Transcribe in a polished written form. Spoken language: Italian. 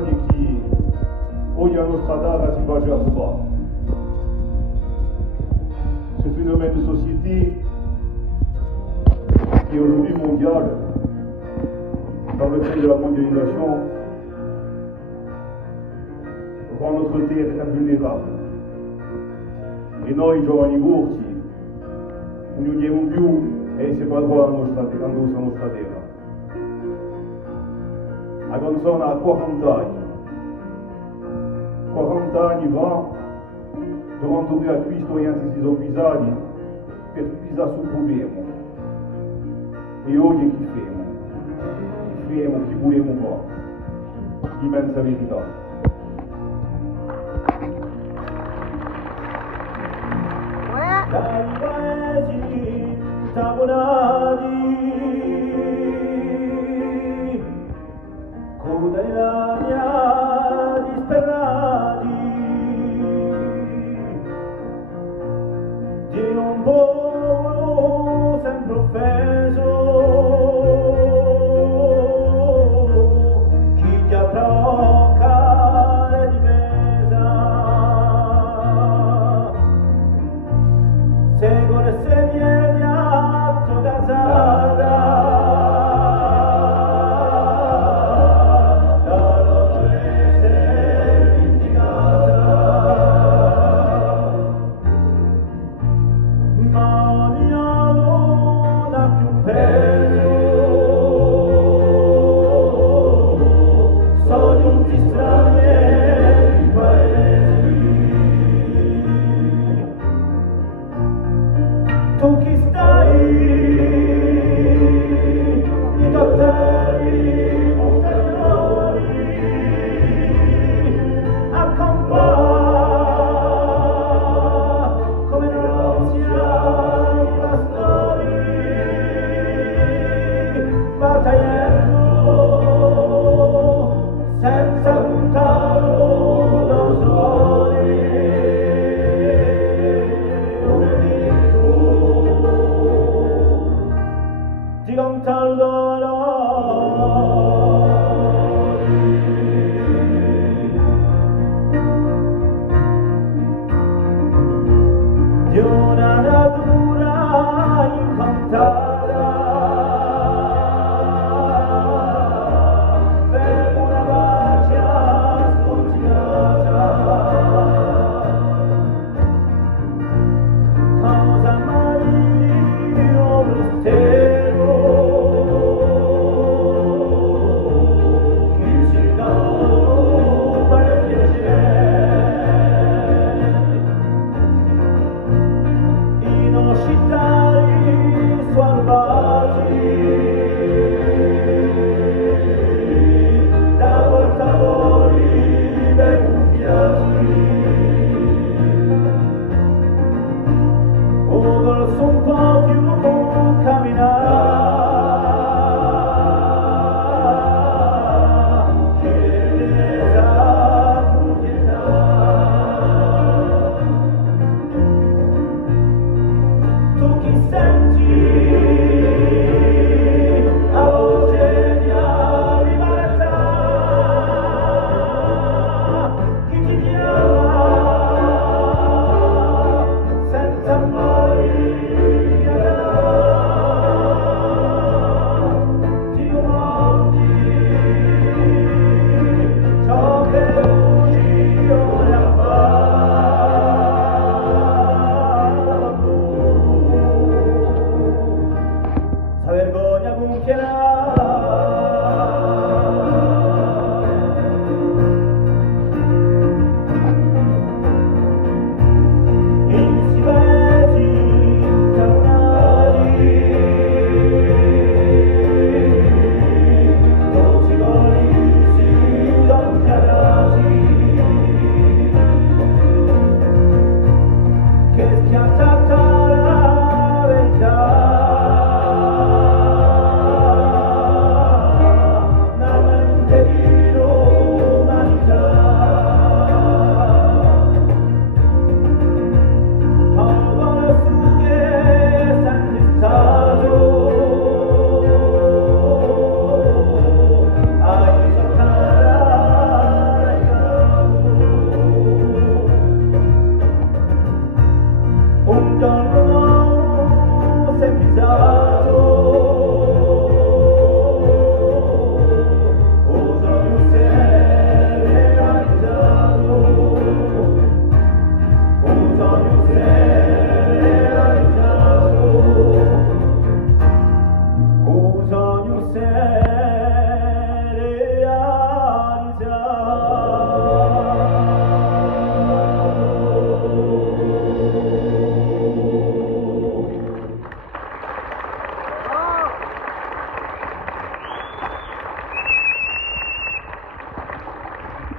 anni che ogni nostra data si va già a spa. Ce phénomène de société qui est aujourd'hui mondial, dans le fait de la mondialisation, rend notre terre invulnérable. E noi giovani corsi, non uniamo più e si parla la nostra terra. La canzone ha 40 anni. 40 anni fa, durante a Cristo e anzi si sono pisati per pisare sul problema. E oggi chi fermo? Chi fermo, chi volemo fare? L'immensa verità. Dai paesi tavolati, coda e l'aria disperati, di un popolo sempre offeso, chi ti attrocca le difesa. Seguo le serie di atto casata, la loro essere indicata, ma non ha più peso, sono giunti stranieri.